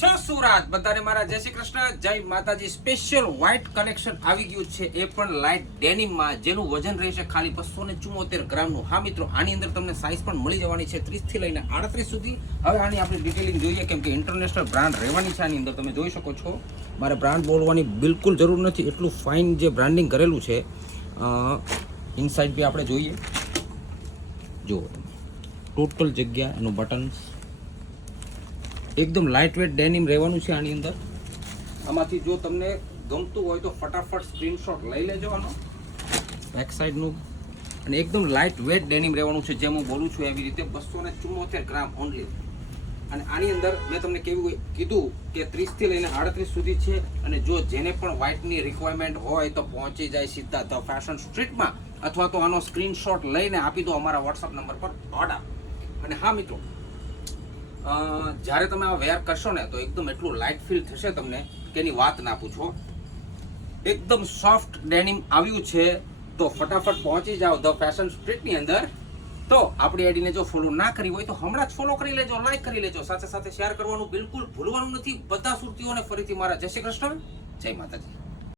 છો સુરત બધાને મારા જય શ્રી કૃષ્ણ જય માતાજી। સ્પેશિયલ વ્હાઇટ કલેક્શન આવી ગયું છે, એ પણ લાઇટ ડેનિમ માં, જેનું વજન રહેશે ખાલી 274 ગ્રામનું। હા મિત્રો, આની અંદર તમને સાઇઝ પણ મળી જવાની છે 30 થી લઈને 38 સુધી। હવે આની આપણે ડિટેલિંગ જોઈએ, કેમ કે ઇન્ટરનેશનલ બ્રાન્ડ રહેવાની છે આની અંદર। તમે જોઈ શકો છો, મારે બ્રાન્ડ બોલવાની બિલકુલ જરૂર નથી, એટલું ફાઇન જે બ્રાન્ડિંગ કરેલું છે। ઇનસાઇડ બી આપણે જોઈએ, જુઓ ટોટલ જગ્યા, એનું બટન્સ એકદમ લાઇટ વેટ ડેનિમ રહેવાનું છે આની અંદર। આમાંથી જો તમને ગમતું હોય તો ફટાફટ સ્ક્રીનશોટ લઈ લેજો આનો બેક સાઈડનું। અને એકદમ લાઇટ વેટ ડેનિમ રહેવાનું છે, જેમ હું બોલું છું એવી રીતે 274 ગ્રામ ઓનલી। અને આની અંદર મેં તમને કેવું કીધું કે 30 થી લઈને 38 સુધી છે। અને જો જેને પણ વ્હાઇટની રિક્વાયરમેન્ટ હોય તો પહોંચી જાય સીધા ધ ફેશન સ્ટ્રીટમાં, અથવા તો આનો સ્ક્રીનશોટ લઈને આપી દો અમારા વોટ્સઅપ નંબર પર ઓર્ડર। અને હા મિત્રો, જ્યારે તમે આ વેર કરશો ને તો એકદમ એટલું લાઇટ ફીલ થશે તમને કે એની વાત ના પૂછો। એકદમ સોફ્ટ ડેનિમ આવ્યું છે, તો ફટાફટ પહોંચી જાઓ ધ ફેશન સ્ટ્રીટની અંદર। તો આપણી આઈડીને જો ફોલો ના કરી હોય તો હમણાં જ ફોલો કરી લેજો, લાઈક કરી લેજો, સાથે સાથે શેર કરવાનું બિલકુલ ભૂલવાનું નથી। બધા સુરતીઓને ફરીથી મારા જય શ્રી કૃષ્ણ, જય માતાજી।